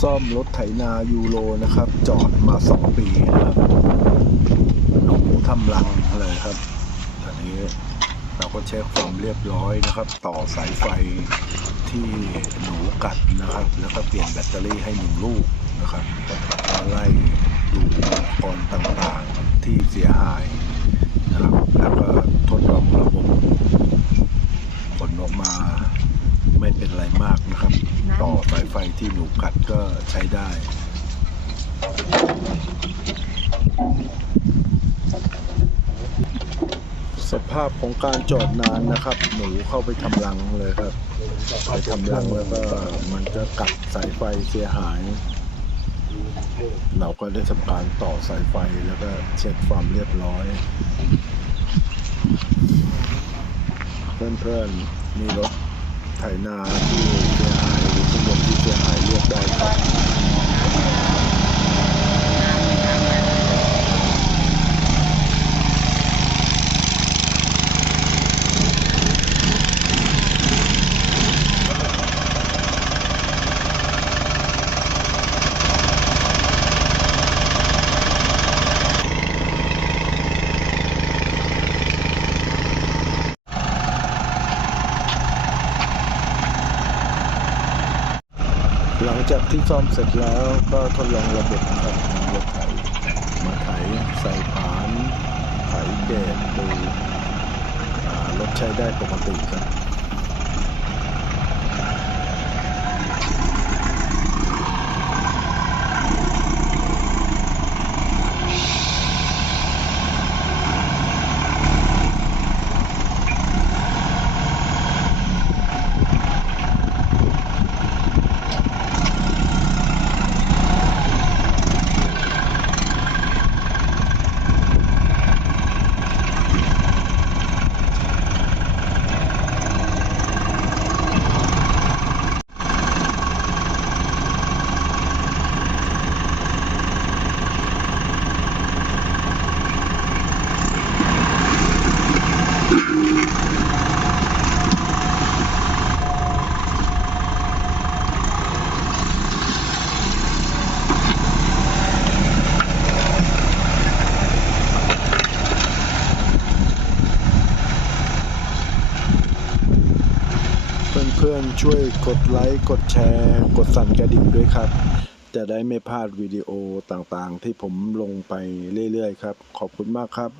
ซ่อมรถไถนายูโรนะครับ จอดมาสองปีนะครับหนูทำรังเลยครับตอนนี้เราก็เช็คความเรียบร้อยนะครับ ต่อสายไฟที่หนูกัดนะครับ แล้วก็เปลี่ยนแบตเตอรี่ให้หนึ่งลูกนะครับก็ไล่ดูอุปกรณ์ต่างๆที่เสียหายนะครับ แล้วก็ทดลองระบบ ผลออกมาไม่เป็นไรมากนะครับ ต่อสายไฟที่หนูกัดก็ใช้ได้สภาพของการจอดนานนะครับ หนูเข้าไปทำรังเลยครับไปทำรังแล้วก็มันจะกัดสายไฟเสียหาย เราก็ได้ทำการต่อสายไฟแล้วก็เช็คความเรียบร้อย เพื่อนๆมีรถไถนาที่ เรี หลังจากที่ซ่อมเสร็จแล้วก็ทดลองระบบนะครับรถไถมาไถใส่ผานไถเดดดูรถใช้ได้ปกติครับ เพื่อนๆช่วยกดไลค์กดแชร์ กดสั่นกระดิ่งด้วยครับ จะได้ไม่พลาดวิดีโอต่างๆ ที่ผมลงไปเรื่อยๆ ครับ ขอบคุณมากครับ